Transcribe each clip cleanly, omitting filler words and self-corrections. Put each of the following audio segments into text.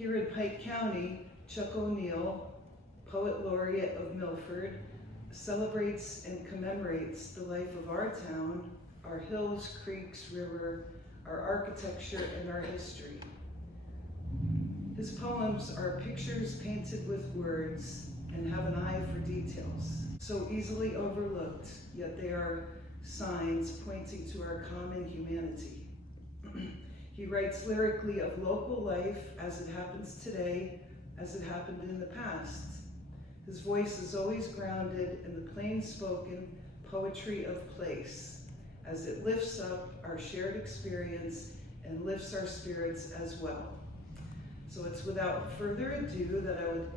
Here in Pike County, Chuck O'Neill, Poet Laureate of Milford, celebrates and commemorates the life of our town, our hills, creeks, river, our architecture, and our history. His poems are pictures painted with words and have an eye for details, so easily overlooked, yet they are signs pointing to our common humanity. He writes lyrically of local life as it happens today, as it happened in the past. His voice is always grounded in the plain-spoken poetry of place, as it lifts up our shared experience and lifts our spirits as well. So it's without further ado that I would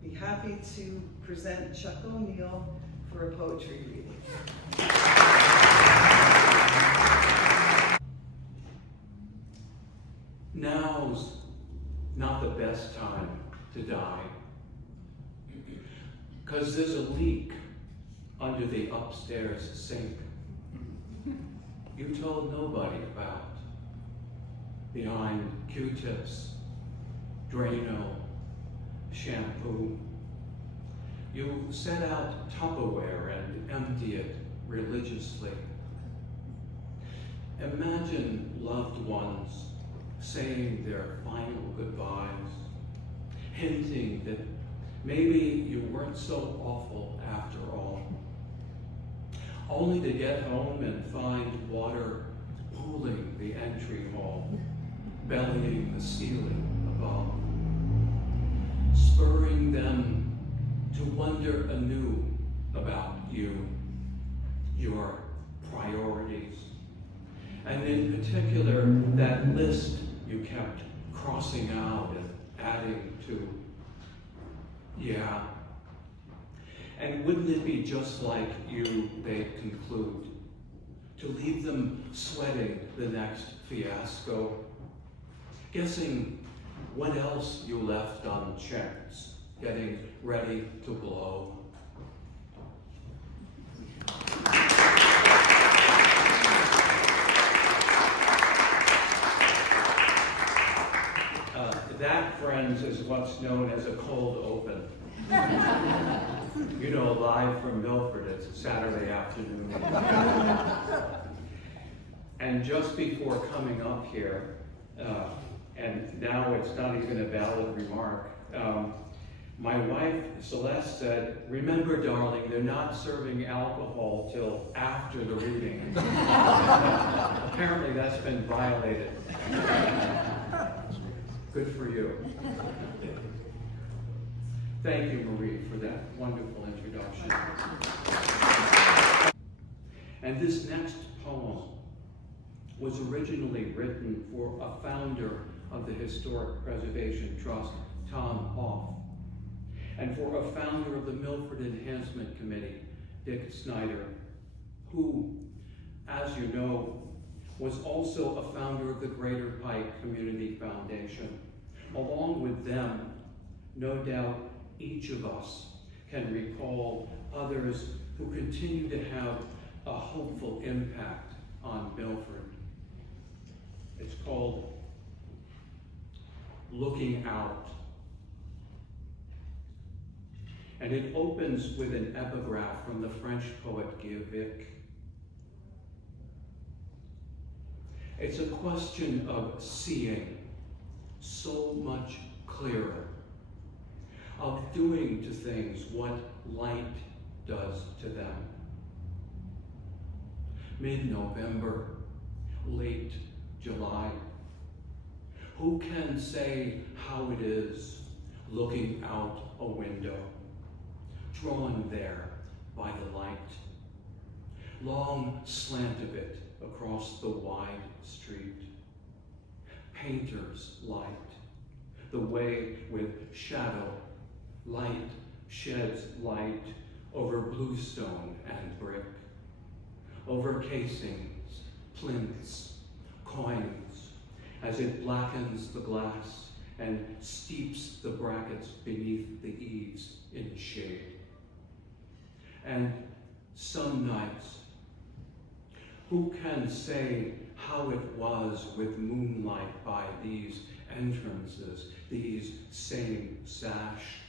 be happy to present Chuck O'Neill for a poetry reading. Now's not the best time to die, 'cause there's a leak under the upstairs sink you told nobody about, behind Q-tips, Drano, shampoo. You set out Tupperware and empty it religiously. Imagine loved ones saying their final goodbyes, hinting that maybe you weren't so awful after all, only to get home and find water pooling the entry hall, bellying the ceiling above, spurring them to wonder anew about you, your priorities, and in particular, that list you kept crossing out and adding to. Yeah. And wouldn't it be just like you, they'd conclude, to leave them sweating the next fiasco, guessing what else you left unchecked, getting ready to blow. That, friends, is what's known as a cold open. You know, live from Milford, it's Saturday afternoon. And just before coming up here, and now it's not even a valid remark, my wife, Celeste, said, "Remember, darling, they're not serving alcohol till after the reading." Apparently that's been violated. Good for you. Thank you, Marie, for that wonderful introduction. And this next poem was originally written for a founder of the Historic Preservation Trust, Tom Hoff, and for a founder of the Milford Enhancement Committee, Dick Snyder, who, as you know, was also a founder of the Greater Pike Community Foundation. Along with them, no doubt each of us can recall others who continue to have a hopeful impact on Milford. It's called Looking Out. And it opens with an epigraph from the French poet Guy. It's a question of seeing so much clearer, of doing to things what light does to them. Mid-November, late July. Who can say how it is looking out a window, drawn there by the light, long slant of it across the wide street, painter's light, the way with shadow, light sheds light over bluestone and brick, over casings, plinths, coins, as it blackens the glass and steeps the brackets beneath the eaves in shade. And some nights, who can say how it was with moonlight by these entrances, these same sash,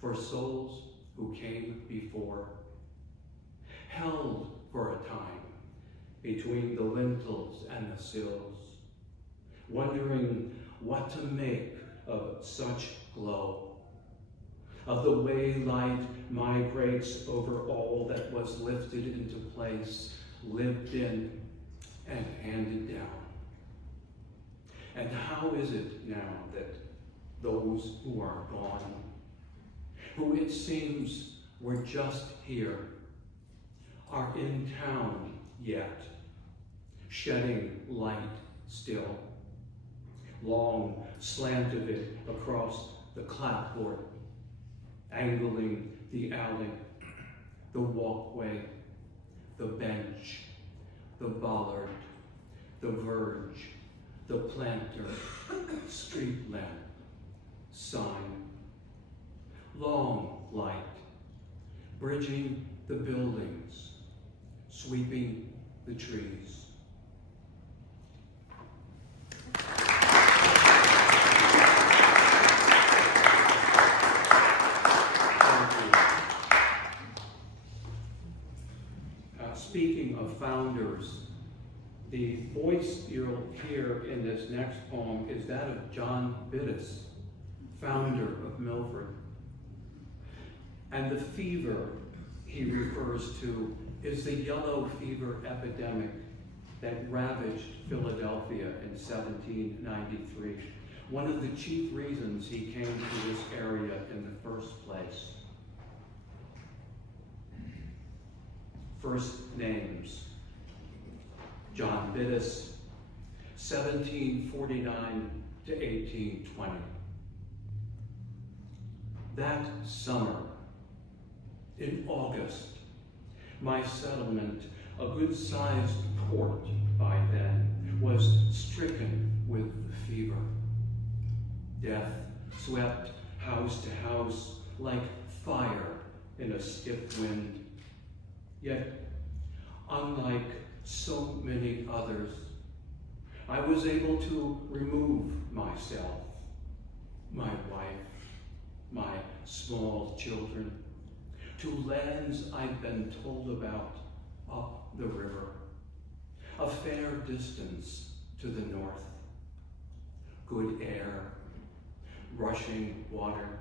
for souls who came before, held for a time between the lintels and the sills, wondering what to make of such glow, of the way light migrates over all that was lifted into place, lived in, and handed down. And how is it now that those who are gone, who it seems were just here, are in town yet, shedding light still, long slant of it across the clapboard, angling the alley, the walkway, the bench, the bollard, the verge, the planter, street lamp, sign, long light, bridging the buildings, sweeping the trees. Speaking of founders, the voice you'll hear in this next poem is that of John Bittis, founder of Milford. And the fever he refers to is the yellow fever epidemic that ravaged Philadelphia in 1793. One of the chief reasons he came to this area in the first place. First names: John Bittis, 1749 to 1820. That summer, in August, my settlement, a good-sized port by then, was stricken with the fever. Death swept house to house like fire in a stiff wind. Yet, unlike so many others, I was able to remove myself, my wife, my small children, to lands I'd been told about up the river, a fair distance to the north. Good air, rushing water,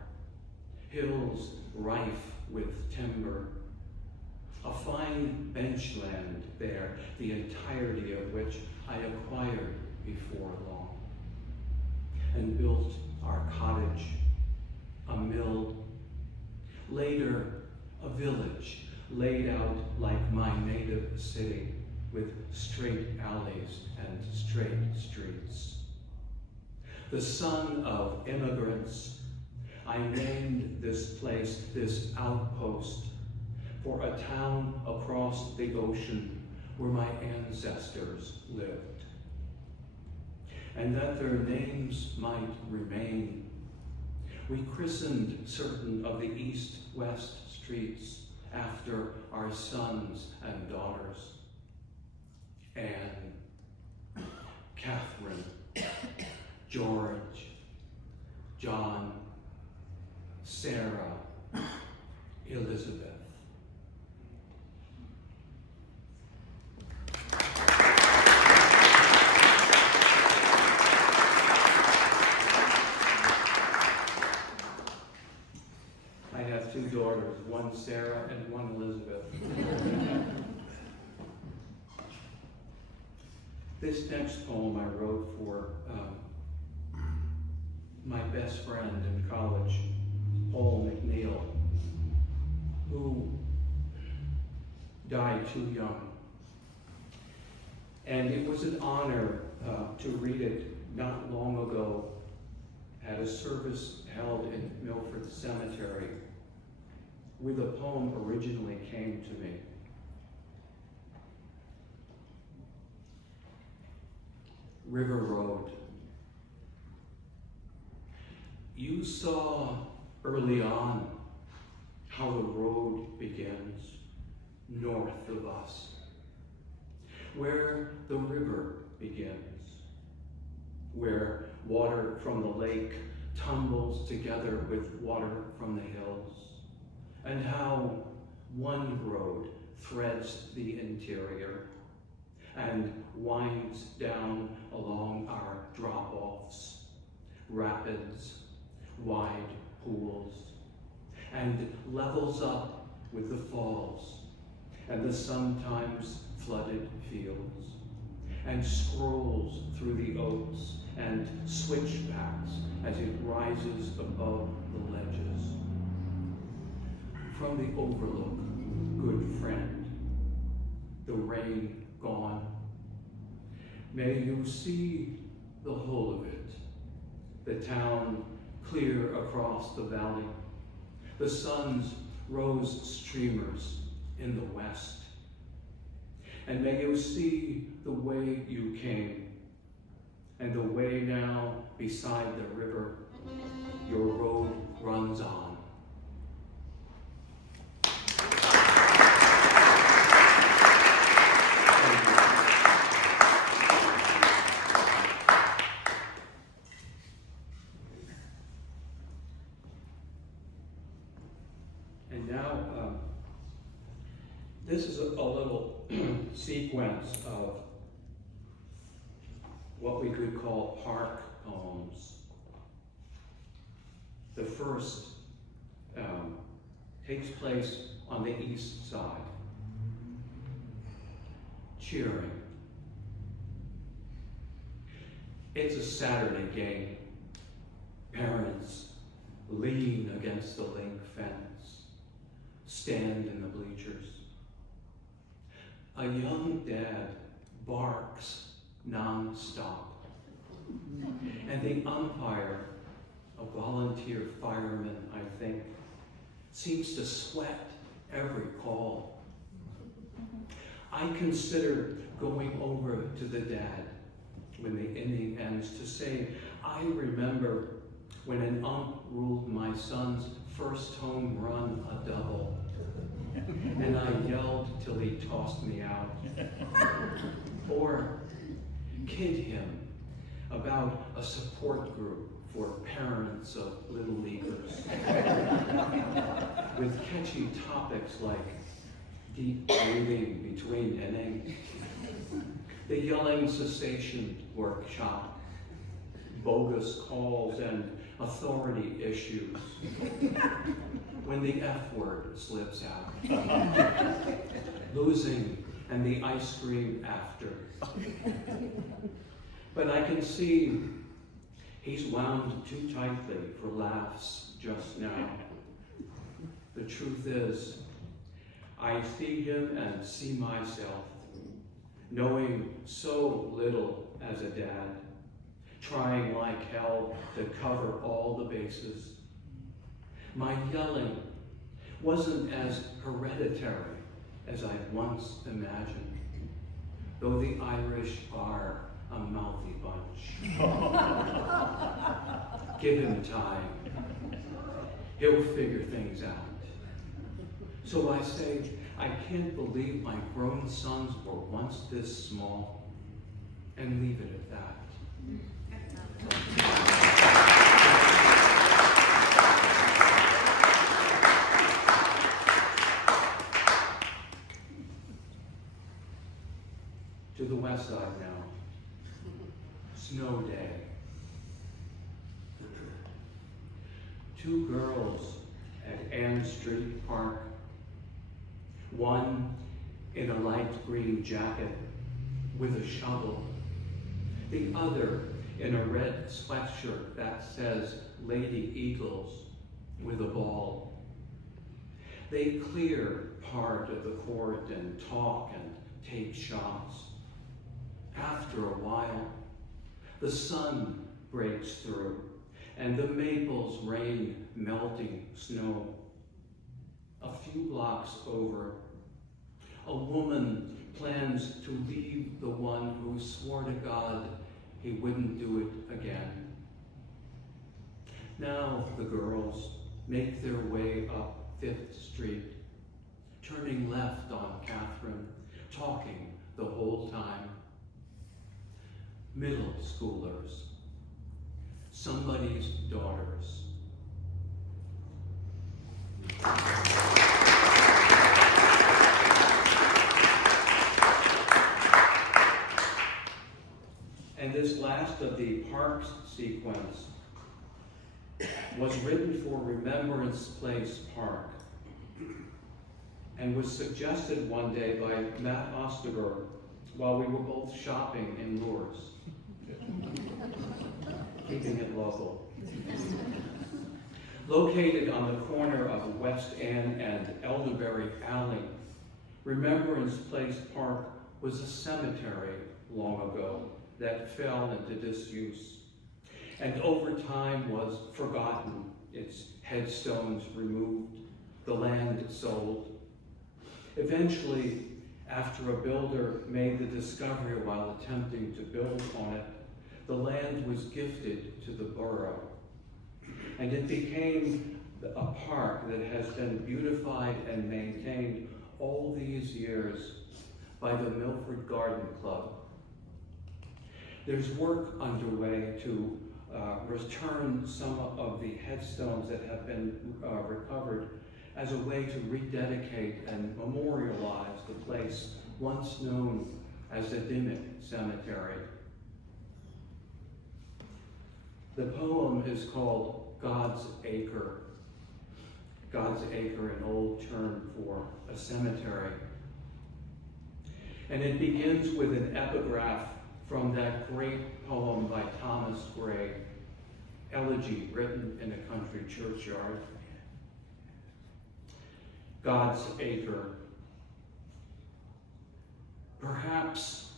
hills rife with timber, a fine benchland there, the entirety of which I acquired before long, and built our cottage, a mill, later a village laid out like my native city, with straight alleys and straight streets. The son of immigrants, I named this place, this outpost, for a town across the ocean where my ancestors lived. And that their names might remain, we christened certain of the east-west streets after our sons and daughters. Anne, Catherine, George, John, Sarah, Elizabeth. I have two daughters, one Sarah and one Elizabeth. This next poem I wrote for my best friend in college, Paul McNeil, who died too young. And it was an honor to read it not long ago at a service held in Milford Cemetery, where the poem originally came to me. River Road. You saw early on how the road begins north of us, where the river begins, where water from the lake tumbles together with water from the hills, and how one road threads the interior and winds down along our drop-offs, rapids, wide pools, and levels up with the falls and the sometimes flooded fields, and scrolls through the oaks and switchbacks as it rises above the ledges. From the overlook, good friend, the rain gone, may you see the whole of it, the town clear across the valley, the sun's rose streamers in the west, and may you see the way you came, and the way now beside the river your road runs on. And now, this is a little sequence of what we could call park poems. The first takes place on the east side. Cheering. It's a Saturday game. Parents lean against the link fence, stand in the bleachers. A young dad barks non-stop, and the umpire, a volunteer fireman, I think, seems to sweat every call. I consider going over to the dad when the inning ends to say, I remember when an ump ruled my son's first home run a double, and I yelled till he tossed me out. Or kid him about a support group for parents of little leaguers with catchy topics like deep breathing between innings, the yelling cessation workshop, bogus calls and authority issues, when the F word slips out, losing and the ice cream after. But I can see he's wound too tightly for laughs just now. The truth is, I see him and see myself, knowing so little as a dad, trying like hell to cover all the bases. My yelling wasn't as hereditary as I'd once imagined, though the Irish are a mouthy bunch. Give him time. He'll figure things out. So I say, I can't believe my grown sons were once this small, and leave it at that. To the west side now. Snow day. Two girls at Ann Street Park. One in a light green jacket with a shovel. The other in a red sweatshirt that says Lady Eagles with a ball. They clear part of the court and talk and take shots. After a while, the sun breaks through and the maples rain melting snow. A few blocks over, a woman plans to leave the one who swore to God he wouldn't do it again. Now the girls make their way up 5th Street, turning left on Catherine, talking the whole time. Middle schoolers, somebody's daughters. And this last of the parks sequence was written for Remembrance Place Park and was suggested one day by Matt Osterberg while we were both shopping in Lourdes, keeping it local. Located on the corner of West End and Elderberry Alley, Remembrance Place Park was a cemetery long ago that fell into disuse, and over time was forgotten, its headstones removed, the land sold. Eventually, after a builder made the discovery while attempting to build on it, the land was gifted to the borough, and it became a park that has been beautified and maintained all these years by the Milford Garden Club. There's work underway to return some of the headstones that have been recovered as a way to rededicate and memorialize the place once known as the Dimmick Cemetery. The poem is called God's Acre. God's Acre, an old term for a cemetery. And it begins with an epigraph from that great poem by Thomas Gray, Elegy, written in a country churchyard. God's Acre. Perhaps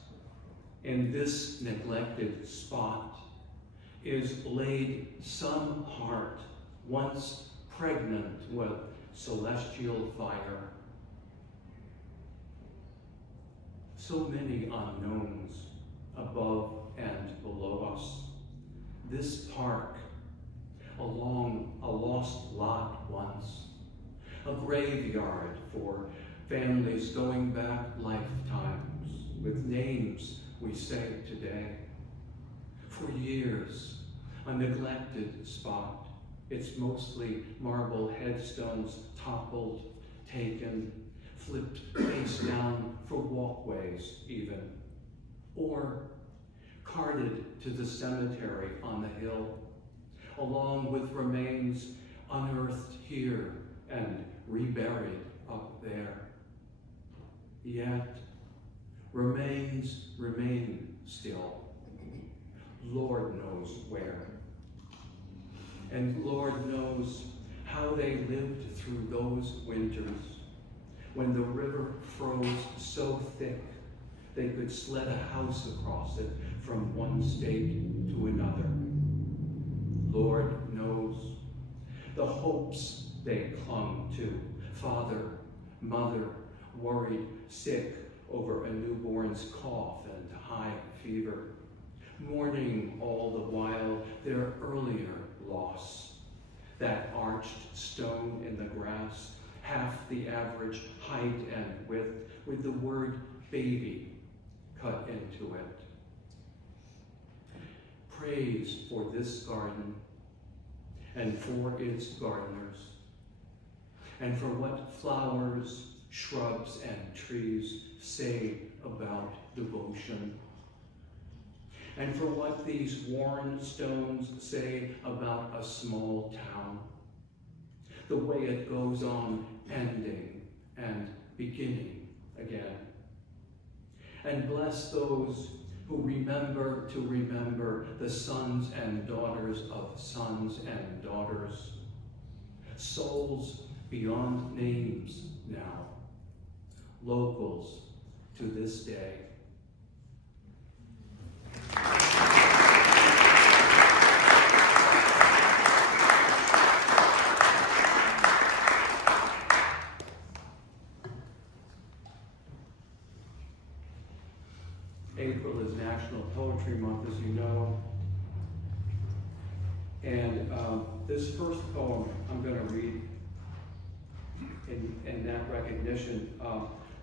in this neglected spot is laid some heart once pregnant with celestial fire. So many unknowns above and below us. This park, along a lost lot once, a graveyard for families going back lifetimes, with names we say today. For years, a neglected spot, its mostly marble headstones toppled, taken, flipped face down for walkways even, or carted to the cemetery on the hill, along with remains unearthed here and reburied up there. Yet, remains remain still, Lord knows where. And Lord knows how they lived through those winters when the river froze so thick they could sled a house across it from one state to another. Lord knows the hopes they clung to. Father, mother, worried, sick over a newborn's cough and high fever, mourning all the while their earlier loss. That arched stone in the grass, half the average height and width, with the word baby cut into it. Praise for this garden and for its gardeners, and for what flowers, shrubs, and trees say about devotion, and for what these worn stones say about a small town, the way it goes on ending and beginning again. And bless those who remember to remember the sons and daughters of sons and daughters, souls beyond names now, locals to this day. April is National Poetry Month, as you know. And this first poem I'm going to read in that recognition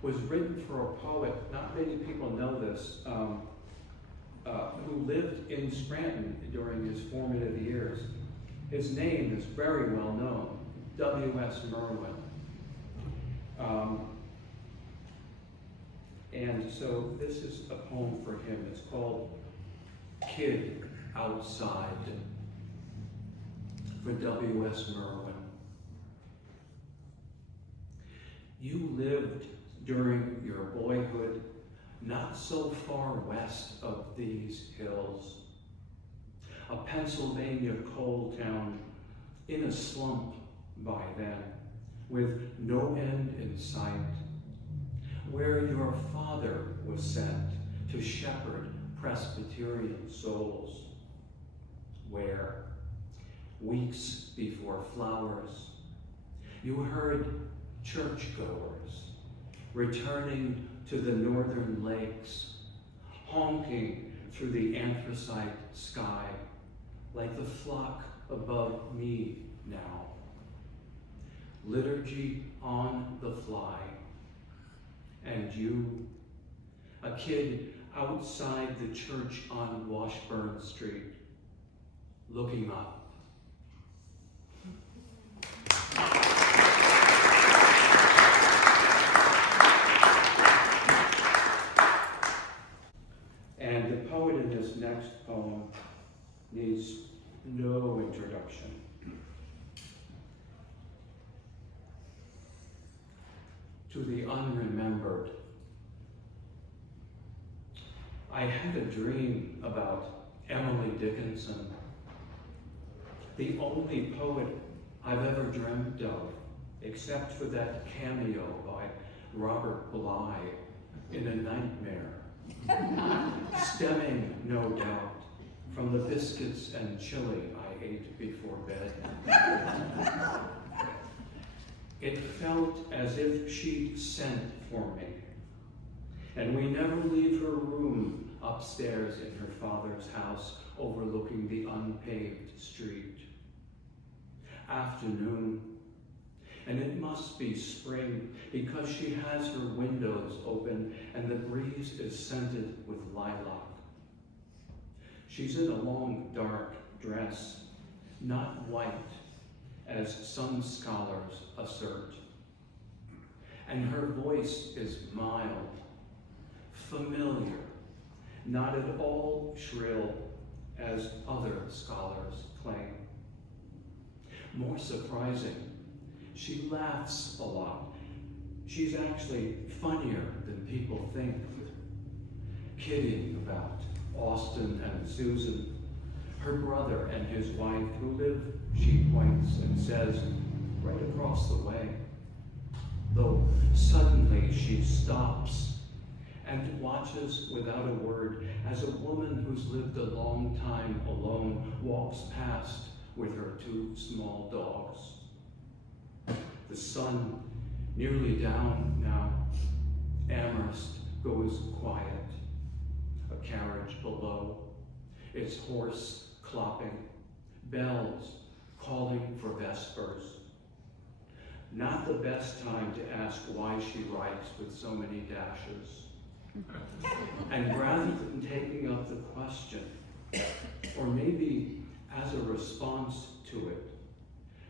was written for a poet. Not many people know this. who lived in Scranton during his formative years. His name is very well known, W.S. Merwin. And so this is a poem for him. It's called Kid Outside, for W.S. Merwin. You lived during your boyhood not so far west of these hills, a Pennsylvania coal town in a slump by then, with no end in sight, where your father was sent to shepherd Presbyterian souls, where, weeks before flowers, you heard churchgoers returning to the northern lakes, honking through the anthracite sky like the flock above me now. Liturgy on the fly, and you, a kid outside the church on Washburn Street, looking up. And the poet in this next poem needs no introduction. To the unremembered. I had a dream about Emily Dickinson, the only poet I've ever dreamt of, except for that cameo by Robert Bly in A Nightmare, stemming, no doubt, from the biscuits and chili I ate before bed. It felt as if she'd sent for me, and we never leave her room upstairs in her father's house overlooking the unpaved street. Afternoon, and it must be spring because she has her windows open and the breeze is scented with lilac. She's in a long dark dress, not white, as some scholars assert. And her voice is mild, familiar, not at all shrill as other scholars claim. More surprising, she laughs a lot. She's actually funnier than people think, kidding about Austin and Susan, her brother and his wife, who live, she points and says, right across the way. Though suddenly she stops and watches without a word as a woman who's lived a long time alone walks past with her two small dogs. The sun nearly down now. Amherst goes quiet. A carriage below, its horse clopping, bells calling for vespers. Not the best time to ask why she writes with so many dashes. And rather than taking up the question, or maybe as a response to it,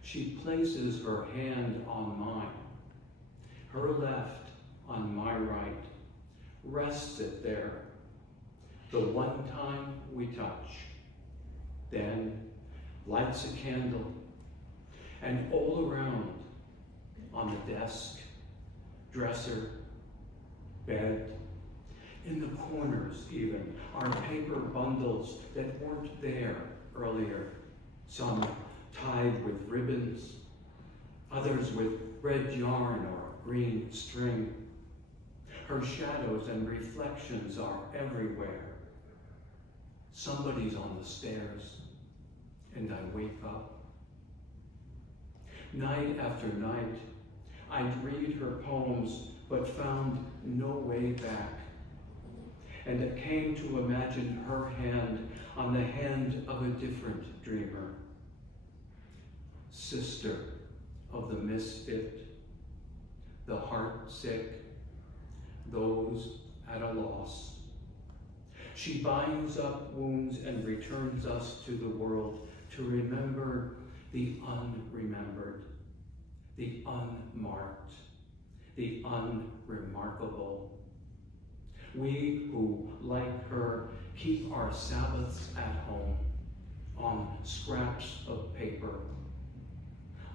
she places her hand on mine, her left on my right, rests it there, the one time we touch, then lights a candle, and all around, on the desk, dresser, bed, in the corners even, are paper bundles that weren't there earlier, some tied with ribbons, others with red yarn or green string. Her shadows and reflections are everywhere. Somebody's on the stairs, and I wake up. Night after night, I'd read her poems, but found no way back. And it came to imagine her hand on the hand of a different dreamer. Sister of the misfit, the heart sick, those at a loss. She binds up wounds and returns us to the world to remember the unremembered, the unmarked, the unremarkable. We who, like her, keep our Sabbaths at home on scraps of paper,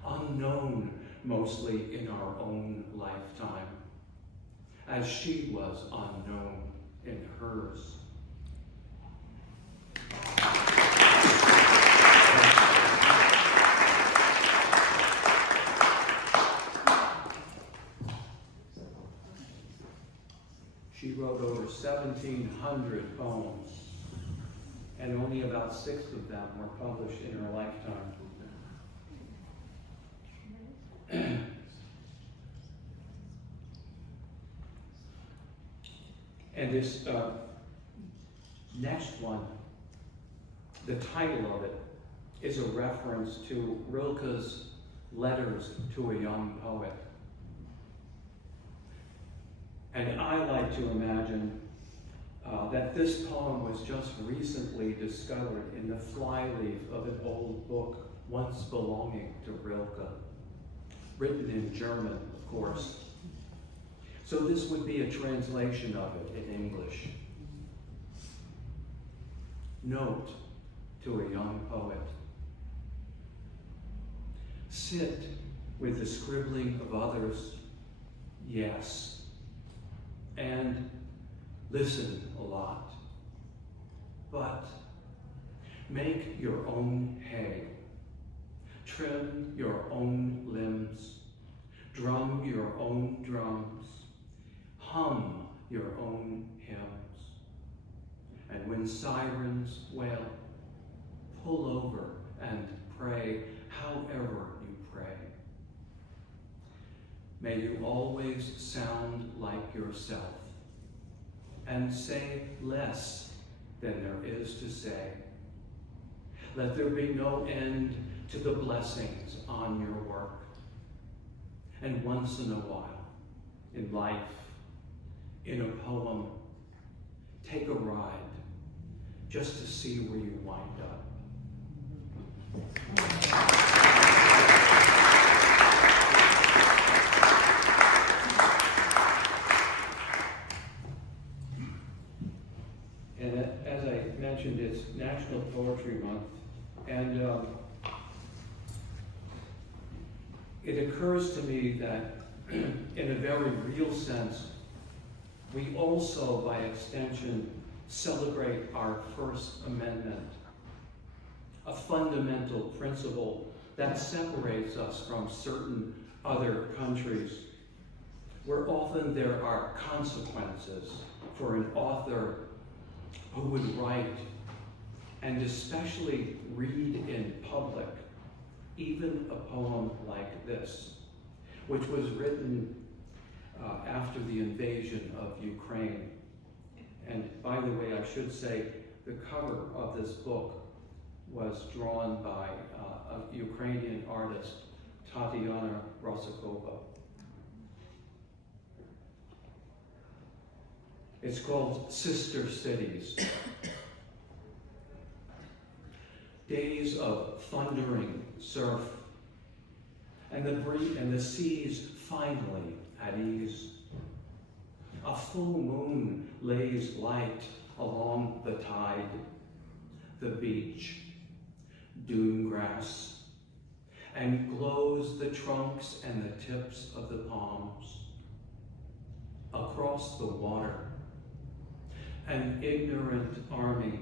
unknown mostly in our own lifetime, as she was unknown in hers. She wrote over 1,700 poems, and only about 6 of them were published in her lifetime. And this next one, the title of it, is a reference to Rilke's Letters to a Young Poet. And I like to imagine that this poem was just recently discovered in the flyleaf of an old book once belonging to Rilke, written in German, of course. So this would be a translation of it in English. Note to a young poet. Sit with the scribbling of others, yes, and listen a lot. But make your own hay, trim your own limbs, drum your own drums, hum your own hymns. And when sirens wail, pull over and pray however you pray. May you always sound like yourself and say less than there is to say. Let there be no end to the blessings on your work. And once in a while, in life, in a poem, take a ride just to see where you wind up. And as I mentioned, it's National Poetry Month, and it occurs to me that in a very real sense, we also, by extension, celebrate our First Amendment, a fundamental principle that separates us from certain other countries, where often there are consequences for an author who would write, and especially read in public, even a poem like this, which was written after the invasion of Ukraine. And by the way, I should say, the cover of this book was drawn by a Ukrainian artist, Tatiana Rosakova. It's called Sister Cities. Days of thundering surf, and the seas finally at ease. A full moon lays light along the tide, the beach, dune grass, and glows the trunks and the tips of the palms. Across the water, an ignorant army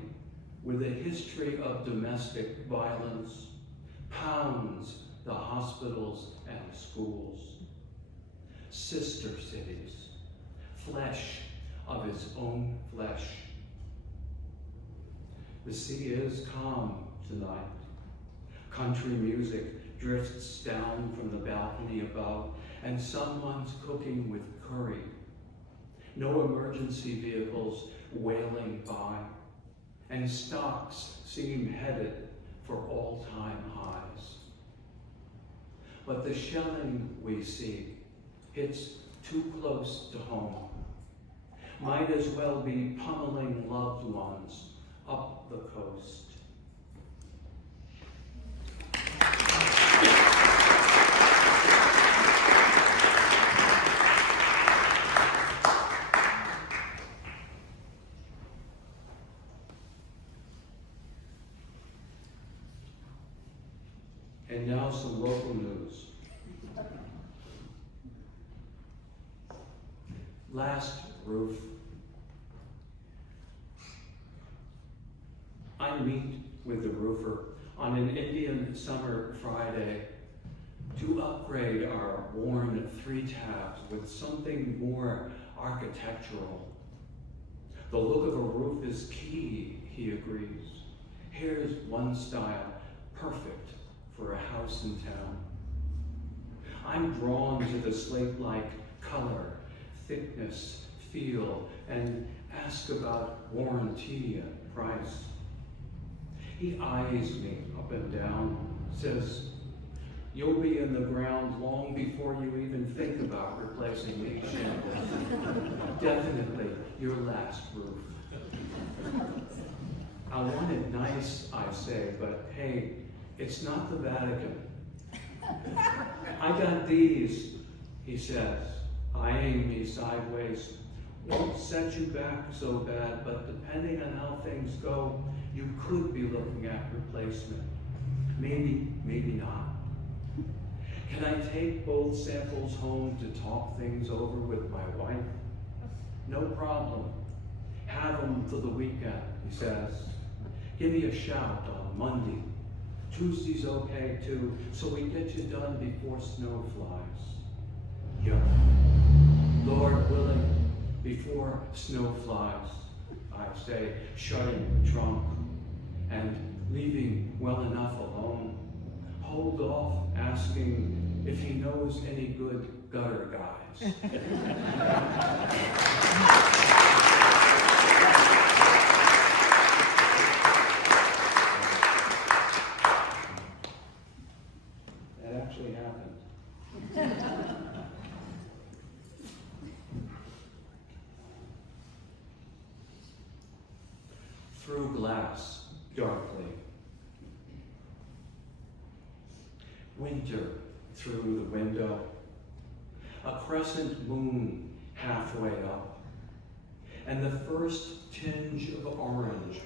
with a history of domestic violence pounds the hospitals and schools. Sister cities, flesh of its own flesh. The sea is calm tonight. Country music drifts down from the balcony above, and someone's cooking with curry. No emergency vehicles wailing by, and stocks seem headed for all-time highs. But the shelling we see hits too close to home. might as well be pummeling loved ones up the coast. And now some local news. Last roof. I meet with the roofer on an Indian summer Friday to upgrade our worn 3 tabs with something more architectural. The look of a roof is key, he agrees. Here's one style, perfect for a house in town. I'm drawn to the slate-like color, thickness, feel, and ask about warranty and price. He eyes me up and down, says, you'll be in the ground long before you even think about replacing these shingles. Definitely your last roof. I want it nice, I say, but hey, it's not the Vatican. I got these, he says, eyeing me sideways. Won't set you back so bad, but depending on how things go, you could be looking at replacement. Maybe, maybe not. Can I take both samples home to talk things over with my wife? No problem. Have them for the weekend, he says. Give me a shout on Monday. Tuesday's okay too, so we get you done before snow flies. Yep. Lord willing, before snow flies, I say, shutting the trunk and leaving well enough alone. Hold off asking if he knows any good gutter guys. That actually happened. Through glass, darkly. Winter through the window. A crescent moon halfway up. And the first tinge of orange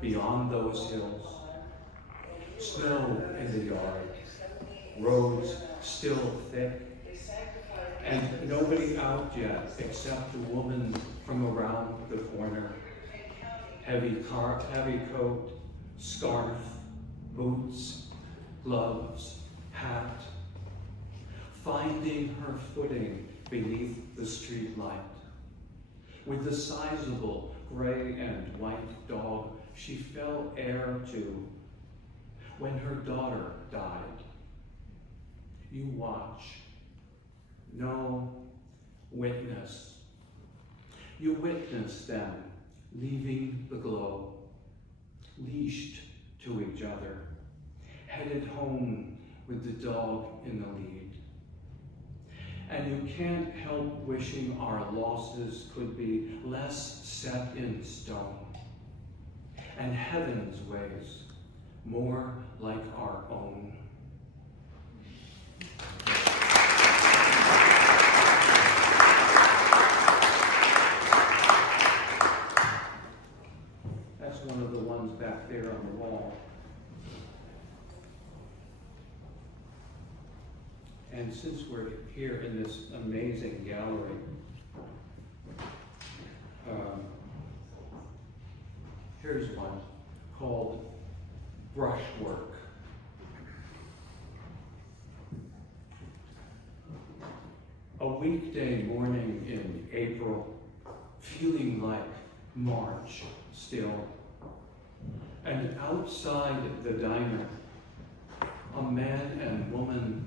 beyond those hills. Snow in the yard. Roads still thick. And nobody out yet except a woman from around the corner. Heavy coat, scarf, boots, gloves, hat. Finding her footing beneath the street light. With the sizable gray and white dog she fell heir to when her daughter died. You watch. No witness. You witness them leaving the glow, leashed to each other, headed home with the dog in the lead. And you can't help wishing our losses could be less set in stone, and heaven's ways more like our own. That's one of the ones back there on the wall. And since we're here in this amazing gallery, here's one called Brushwork. A weekday morning in April, feeling like March still. And outside the diner, a man and woman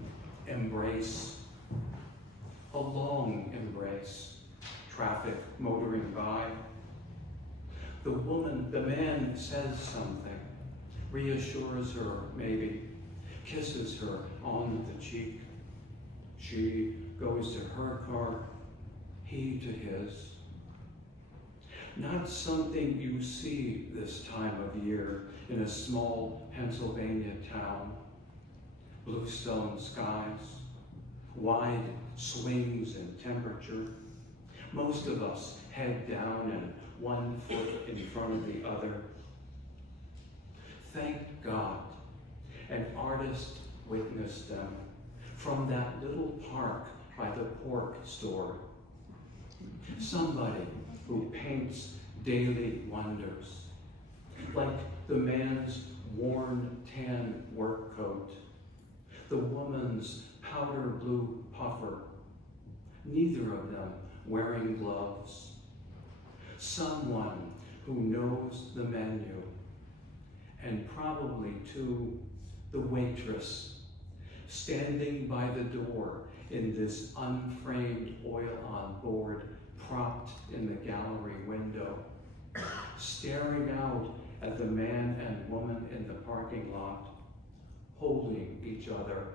embrace, a long embrace, traffic motoring by. The man says something, reassures her maybe, kisses her on the cheek. She goes to her car, he to his. Not something you see this time of year in a small Pennsylvania town. Bluestone skies, wide swings in temperature. Most of us head down and one foot in front of the other. Thank God an artist witnessed them from that little park by the pork store. Somebody who paints daily wonders, like the man's worn tan work coat, the woman's powder blue puffer, neither of them wearing gloves. Someone who knows the menu, and probably too the waitress, standing by the door in this unframed oil-on board propped in the gallery window, staring out at the man and woman in the parking lot, holding each other.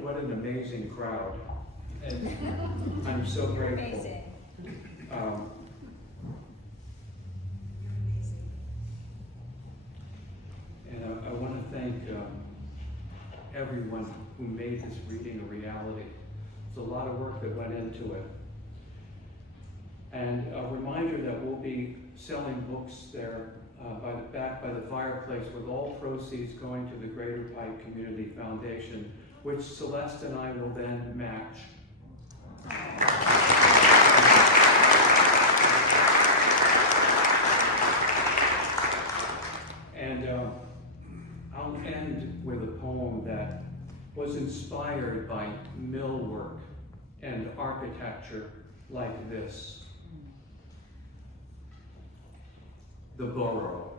What an amazing crowd. And I'm so grateful. Amazing. And I want to thank everyone who made this reading a reality. There's a lot of work that went into it. And a reminder that we'll be selling books there back by the fireplace, with all proceeds going to the Greater Pike Community Foundation, which Celeste and I will then match. And I'll end with a poem that was inspired by millwork and architecture like this. The Borough.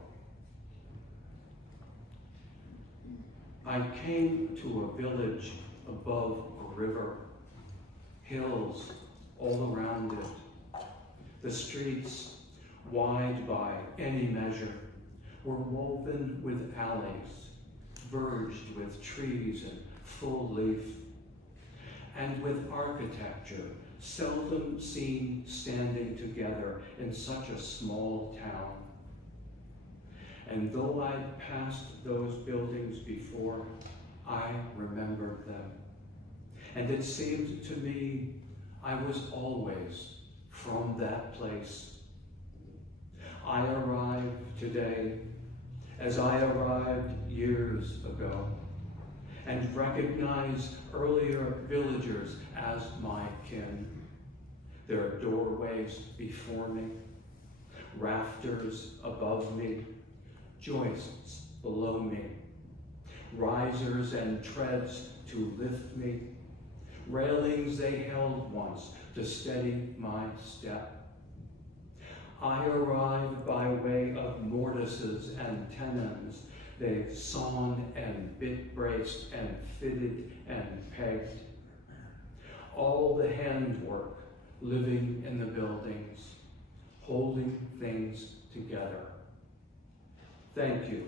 I came to a village above a river, hills all around it. The streets, wide by any measure, were woven with alleys, verged with trees and full leaf, and with architecture seldom seen standing together in such a small town. And though I'd passed those buildings before, I remembered them. And it seemed to me I was always from that place. I arrived today as I arrived years ago, and recognized earlier villagers as my kin. There are doorways before me, rafters above me, joists below me, risers and treads to lift me, railings they held once to steady my step. I arrived by way of mortises and tenons. They sawn and bit-braced and fitted and pegged. All the handwork living in the buildings, holding things together. Thank you.